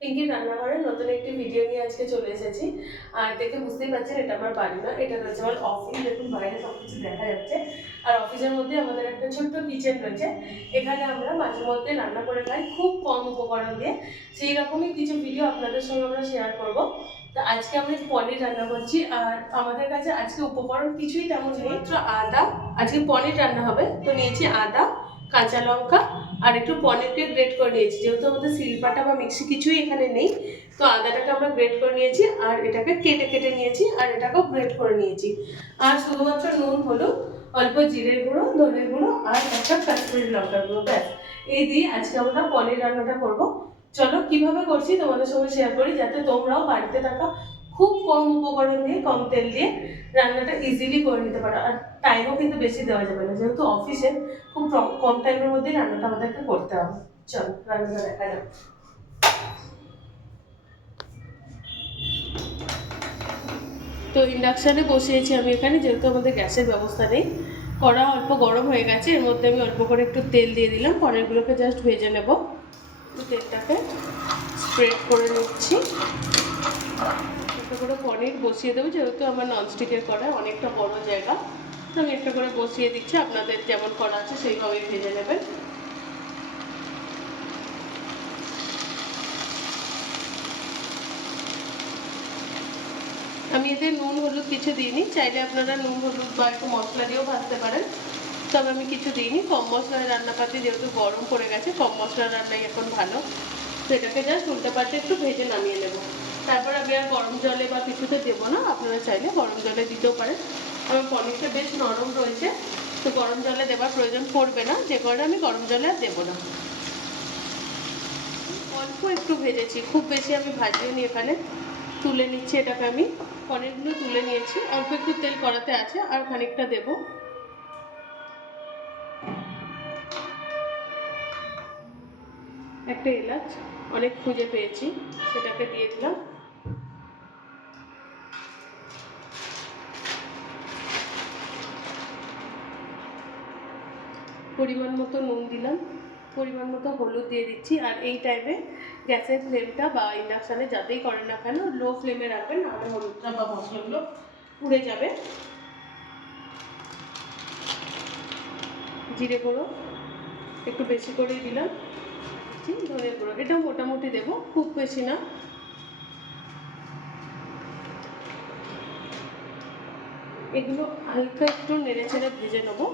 পিঙ্কির রান্নাঘরের নতুন একটি ভিডিও নিয়ে আজকে চলে এসেছি। আর দেখে বুঝতেই পারছেন এটা আমার বাড়ি না, এটা রয়েছে আমার অফিস। দেখুন বাইরে সবকিছু দেখা যাচ্ছে। আর অফিসের মধ্যে আমাদের একটা ছোট্ট কিচেন রয়েছে। এখানে আমরা মাঝে মধ্যে রান্না করে খাই খুব কম উপকরণ দিয়ে। সেই রকমই কিছু ভিডিও আপনাদের সঙ্গে আমরা শেয়ার করব। তো আজকে আমরা পনির রান্না করছি, আর আমাদের কাছে আজকে উপকরণ কিছুই তেমন নেই, মাত্র আদা। আজকে পনির রান্না হবে, তো নিয়েছি আদা, কাঁচা লঙ্কা আর একটু পনিরকে গ্রেট করে নিয়েছি। যেহেতু আমাদের শিলপাটা বা মিক্সি কিছুই এখানে নেই, তো আদাটাকে আমরা গ্রেট করে নিয়েছি, আর এটাকে কেটে কেটে নিয়েছি, আর এটাকেও গ্রেট করে নিয়েছি। আর শুধুমাত্র নুন, হলুদ, অল্প জিরের গুঁড়ো, ধনের গুঁড়ো আর একটা কাশ্মীরি লঙ্কার গুঁড়ো, ব্যাস। এই দিয়ে আজকে আমরা পনির রান্নাটা করব। চলো কিভাবে করছি তোমাদের সঙ্গে শেয়ার করি, যাতে তোমরাও বাড়িতে থাকা খুব কম উপকরণ দিয়ে, কম তেল দিয়ে রান্নাটা ইজিলি করে নিতে পারো। আর টাইমও কিন্তু বেশি দেওয়া যাবে না, যেহেতু অফিসে খুব কম টাইমের মধ্যে রান্নাটা আমাদেরকে করতে হবে। চলো রান্নাটা দেখা যাক। তো ইন্ডাকশানে বসিয়েছি আমি এখানে, যেহেতু আমাদের গ্যাসের ব্যবস্থা নেই। কড়া অল্প গরম হয়ে গেছে, এর মধ্যে আমি অল্প করে একটু তেল দিয়ে দিলাম। পনিরগুলোকে জাস্ট ভেজে নেব। তেলটাকে স্প্রেড করে নিচ্ছি। একটা করে পনির বসিয়ে দেবো, যেহেতু আমার ননস্টিকের কড়াই অনেকটা বড় জায়গা, তো আমি একটা করে বসিয়ে দিচ্ছি। আপনাদের যেমন করা আছে সেইভাবেই ভেজে নেবেন। আমি এতে নুন হলুদ কিছু দিইনি, চাইলে আপনারা নুন হলুদ বা একটু মশলা দিয়েও ভাজতে পারেন, তবে আমি কিছু দিইনি। কম মশলার রান্নাপাতি, যেহেতু গরম পড়ে গেছে, কম মশলার রান্নাই এখন ভালো। তো এটাকে জাস্ট উল্টে পাল্টে একটু ভেজে নামিয়ে নেব। তারপর আমি আর গরম জলে বা কিছুতে দেবো না, আপনারা চাইলে গরম জলে দিতেও পারেন। আমার পনিরটা বেশ নরম রয়েছে, তো গরম জলে দেওয়ার প্রয়োজন পড়বে না, যে কারণে আমি গরম জলে আর দেবো না। অল্প একটু ভেজেছি, খুব বেশি আমি ভাজিনি এখানে। তুলে নিচ্ছি এটাকে আমি। পনিরগুলো তুলে নিয়েছি, অল্প একটু তেল কড়াতে আছে, আর খানিকটা দেব। একটা এলাচ অনেক খুঁজে পেয়েছি, সেটাকে দিয়ে দিলাম। পরিমাণ মতো নুন দিলাম, পরিমাণ মতো হলুদ দিয়ে দিচ্ছি। আর এই টাইমে গ্যাসের ফ্লেমটা বা ইন্ডাকশানে যাতেই করেন না কেন, লো ফ্লেমে রাখবেন, নাহলে হলুদটা বা মশলাগুলো পুড়ে যাবে। জিরে গুঁড়ো একটু বেশি করেই দিলাম, ধনে গুঁড়ো এটা মোটামুটি দেবো, খুব বেশি না। এগুলো হালকা একটু নেড়ে চেড়ে ভেজে নেবো।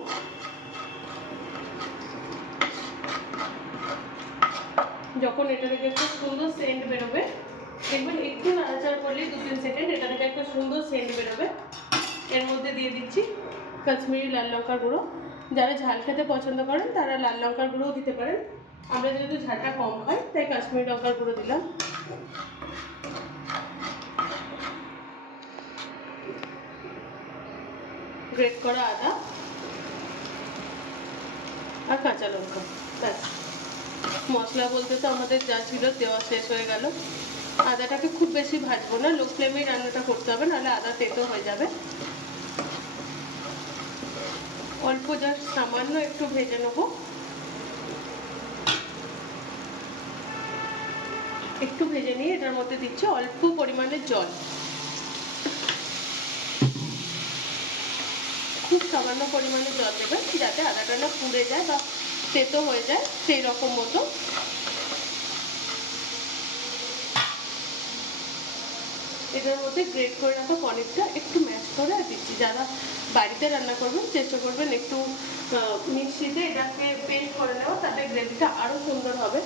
যখন এটা থেকে একটা সুন্দর সেন্ট বেরোবে, দেখবেন একটু নাড়াচাড়া করলেই 2-3 সেকেন্ড এটা থেকে একটা সুন্দর সেন্ট বেরোবে। এর মধ্যে দিয়ে দিচ্ছি কাশ্মীরি লাল লঙ্কার গুঁড়ো। যারা ঝাল খেতে পছন্দ করেন তারা লাল লঙ্কার গুঁড়োও দিতে পারেন। আমরা যেহেতু ঝালটা কম খাই, তাই কাশ্মীরি লঙ্কার গুঁড়ো দিলাম। গ্রেট করা আদা আর কাঁচা লঙ্কা, ব্যাস। মশলা বলতে তো আমাদের যা ছিল দেওয়া শেষ হয়ে গেল। আদাটাকে খুব বেশি ভাজবো না, লো ফ্লেমেই রান্নাটা করতে হবে, নাহলে আদা তেতো হয়ে যাবে। অল্প জাস্ট সামান্য একটু ভেজে নেবো। একটু ভেজে নিয়ে এটার মধ্যে দিচ্ছি অল্প পরিমাণে জল, খুব সামান্য পরিমাণে জল দেবেন, যাতে আদাটা না পুড়ে যায় বা তেতো হয়ে যায়, সেই রকম মতো। এটার মধ্যে গ্রেট করে রাখা পনিরটা একটু ম্যাশ করে দিচ্ছি। যারা বাড়িতে রান্না করবেন চেষ্টা করবেন একটু মিক্সিতে এটাকে পেস্ট করে নেওয়া, তাতে গ্রেভিটা আরও সুন্দর হবে।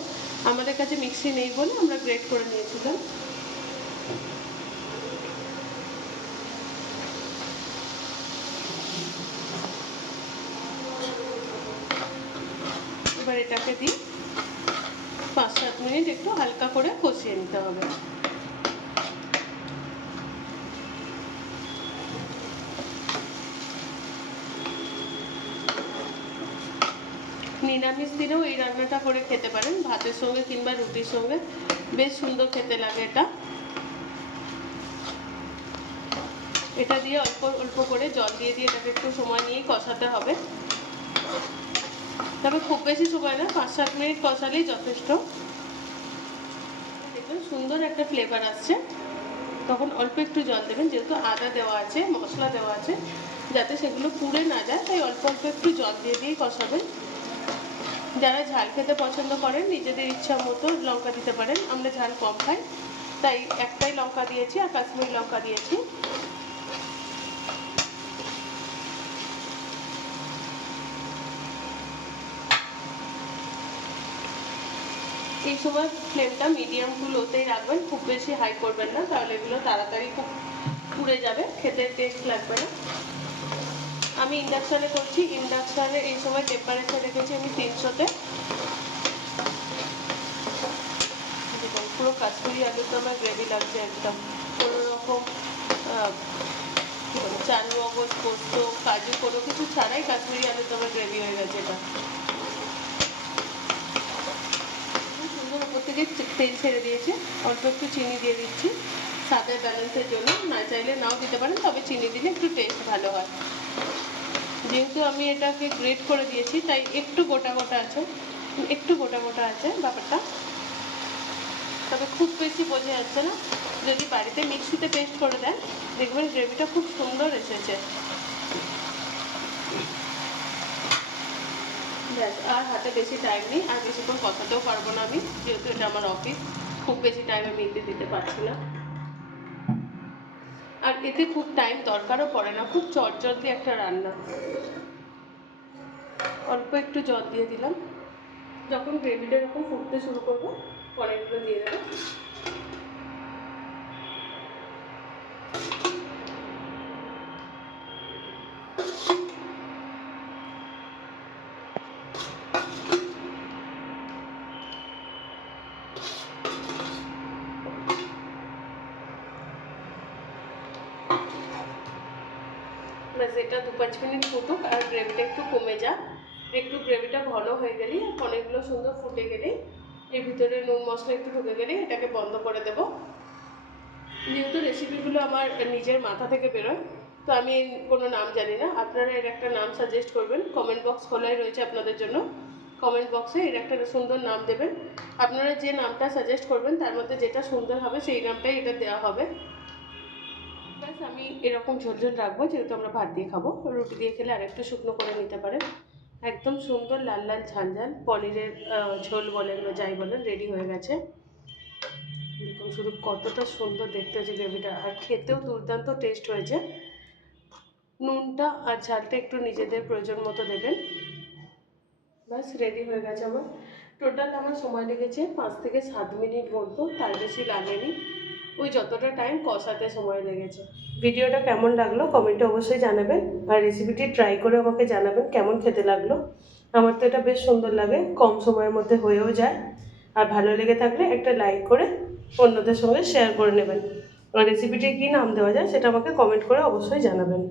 আমাদের কাছে মিক্সি নেই বলে আমরা গ্রেট করে নিয়েছিলাম। এবার এটাকে দিই 5-7 মিনিট একটু হালকা করে কষিয়ে নিতে হবে। নিরামিষ দিনেও এই রান্নাটা করে খেতে পারেন, ভাতের সঙ্গে কিংবা রুটির সঙ্গে বেশ সুন্দর খেতে লাগে এটা। এটা দিয়ে অল্প অল্প করে জল দিয়ে দিয়ে এটাকে একটু সময় নিয়ে কষাতে হবে, তবে খুব বেশি সময় না, 5-7 মিনিট কষালেই যথেষ্ট। দেখবেন সুন্দর একটা ফ্লেভার আসছে, তখন অল্প একটু জল দেবেন, যেহেতু আদা দেওয়া আছে, মশলা দেওয়া আছে, যাতে সেগুলো পুড়ে না যায়, তাই অল্প অল্প একটু জল দিয়ে দিয়েই কষাবেন। যারা ঝাল খেতে পছন্দ করেন নিজেদের ইচ্ছা মতো লঙ্কা দিতে পারেন, আমরা ঝাল কম খাই তাই একটাই লঙ্কা দিয়েছি আর কাশ্মীরি লঙ্কা দিয়েছি। এই সময় ফ্লেমটা মিডিয়াম টু লোতেই রাখবেন, খুব বেশি হাই করবেন না, তাহলে এগুলো তাড়াতাড়ি খুব পুড়ে যাবে, খেতে টেস্ট লাগবে না। আমি ইন্ডাকশানে করছি, ইন্ডাকশানে এই সময় টেম্পারেচার রেখেছি আমি 300-তে। পুরো কাশ্মীরি আলুর তো আমার গ্রেভি লাগছে একদম, কোনো রকম চাল মগজ পোস্ত কাজু কোনো কিছু ছাড়াই কাশ্মীরি আলুর তো আমার গ্রেভি হয়ে গেছে। এটা সুন্দর উপর থেকে তেল ছেড়ে দিয়েছে, অল্প একটু চিনি দিয়ে দিচ্ছি স্বাদের ব্যালেন্সের জন্য, না চাইলে নাও দিতে পারেন, তবে চিনি দিলে একটু টেস্ট ভালো হয়। যেহেতু আমি এটাকে গ্রেট করে দিয়েছি তাই একটু গোটা গোটা আছে, ব্যাপারটা, তবে খুব বেশি বোঝা যাচ্ছে না। যদি বাড়িতে মিক্সিতে পেস্ট করে দেন দেখবেন গ্রেভিটা খুব সুন্দর এসেছে। ব্যাস, আর হাতে বেশি টাইম নেই, আর বেশিক্ষণ কষাতেও পারবো না আমি, যেহেতু এটা আমার অফিস, খুব বেশি টাইম আমি দিতে পারছি না। আর এতে খুব টাইম দরকারও পড়ে না, খুব চটজলদি একটা রান্না। অল্প একটু জল দিয়ে দিলাম, যখন গ্রেভিটা এরকম ফুটতে শুরু করবো পনিরগুলো দিয়ে দেবো। ব্যাস, এটা 2-5 মিনিট ফুটুক আর গ্রেভিটা একটু কমে যাক, একটু গ্রেভিটা ঘন হয়ে গেলেই আর পনিরগুলো সুন্দর ফুটে গেলেই, এর ভিতরে নুন মশলা একটু ঢুকে গেলেই এটাকে বন্ধ করে দেবো। যেহেতু রেসিপিগুলো আমার নিজের মাথা থেকে বেরোয়, তো আমি কোনো নাম জানি না, আপনারা এর একটা নাম সাজেস্ট করবেন, কমেন্ট বক্স খোলাই রয়েছে আপনাদের জন্য, কমেন্ট বক্সে এর একটা সুন্দর নাম দেবেন। আপনারা যে নামটা সাজেস্ট করবেন তার মধ্যে যেটা সুন্দর হবে সেই নামটাই এটা দেওয়া হবে। ব্যাস, আমি এরকম ঝোলঝোল রাখবো, যেহেতু আমরা ভাত দিয়ে খাবো, রুটি দিয়ে খেলে আর একটু শুকনো করে নিতে পারেন। একদম সুন্দর লাল লাল ঝাল ঝাল পনিরের ঝোল বলেন বা যাই বলেন রেডি হয়ে গেছে। দেখুন শুধু কতটা সুন্দর দেখতে হয়েছে গ্রেভিটা, আর খেতেও দুর্দান্ত টেস্ট হয়েছে। নুনটা আর ঝালটা একটু নিজেদের প্রয়োজন মতো দেবেন। ব্যাস, রেডি হয়ে গেছে আমার। টোটাল আমার সময় লেগেছে 5 থেকে 7 মিনিট মতো, তার বেশি লাগেনি, ওই যতটা টাইম কষাতে সময় লেগেছে। ভিডিওটা কেমন লাগলো কমেন্টে অবশ্যই জানাবেন, আর রেসিপিটি ট্রাই করে আমাকে জানাবেন কেমন খেতে লাগলো। আমার তো এটা বেশ সুন্দর লাগে, কম সময়ের মধ্যে হয়েও যায়। আর ভালো লেগে থাকলে একটা লাইক করে অন্যদের সঙ্গে শেয়ার করে নেবেন, আর রেসিপিটির কী নাম দেওয়া যায় সেটা আমাকে কমেন্ট করে অবশ্যই জানাবেন।